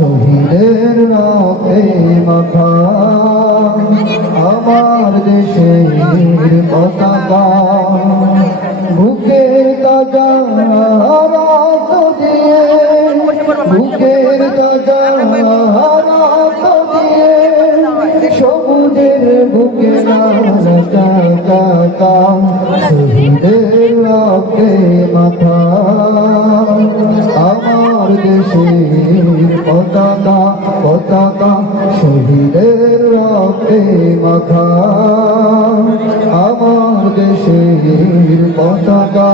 শহীদের রাতে মাথা, আমার দেশের পতাকা। বুকের তাজা রক্ত দিয়ে, বুকের তাজা রক্ত দিয়ে, সবুজের বুকে শহীদের রক্তে মাথা, আমার দেশের রক্তে আমার দেশের পতাকা।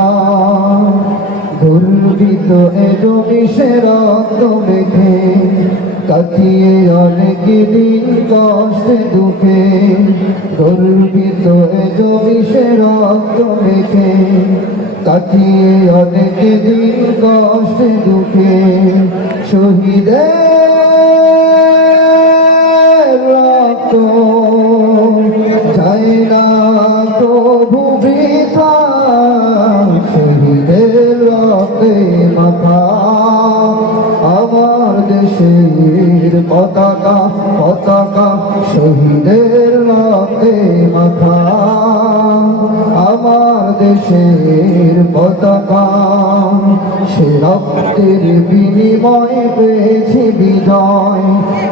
দুর্বৃত এ জমিসে রক্ত মেখে, কাটিয়ে অনেক দিন কষ্টে দুঃখে। গর্বিত এ জমিসে রক্ত মেখে, কাটিয়ে অনেক দিন কষ্টে দুঃখে। শহীদের রক্ত পতাকা পতাকা শহীদের রক্তে মাথা। আমার দেশের পতাকা, সে রক্তের বিনিময়ে পেয়েছে বিজয়।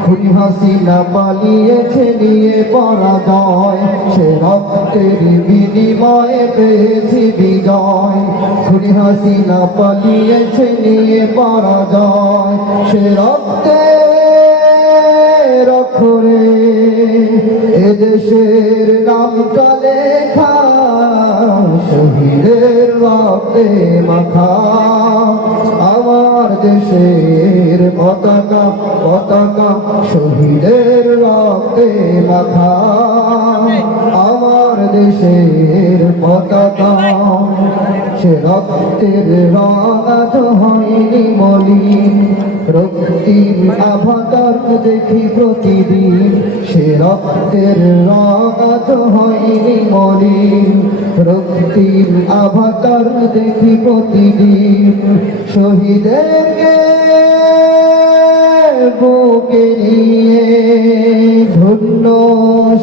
খুনি হাসিনা পালিয়েছে নিয়ে পরাজয়। সে রক্তের বিনিময়ে পেয়েছে বিজয়। খুনি হাসিনা পালিয়েছে নিয়ে পরাজয়। সে রক্তের অক্ষরে এদেশের নামটা লেখা শহীদের রক্তে মাখা। আমার দেশের পতাকা পতাকা, শহীদের রক্তে মাখা। আমার দেশের পতাকা, সে রক্তের রাজ হয়নি মলিন। রক্তিম আভাতার দেখি প্রতিদিন সে রক্তের রাজ হয়নি মলিন। রক্তিম আভাতার দেখি প্রতিদিন শহীদেরকে বুকে নিয়ে ধন্য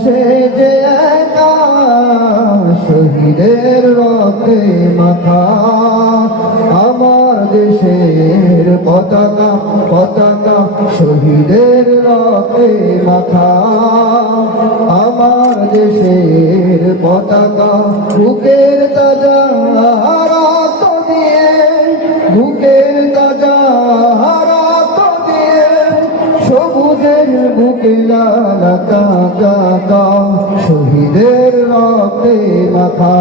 সে যে শহীদের রক্তে মাথা আমার দেশের পতাকা পতাকা, শহীদের রক্তে মাথা। আমার দেশের পতাকা, বুকের তাজা রক্ত দিয়ে, বুকের তাজা রক্ত দিয়ে, সবুজের বুকে লালা কাকা শহীদের রক্তে মাথা।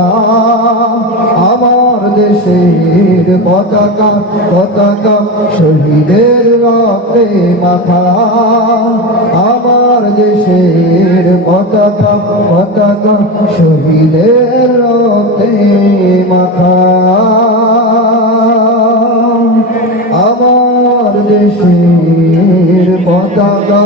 দেশের পতাকা পতাকা, শহীদের রক্তে মাথা। আমার দেশের পতাকা পতাকা, শহীদের রক্তে মাথা। আমার দেশের পতাকা।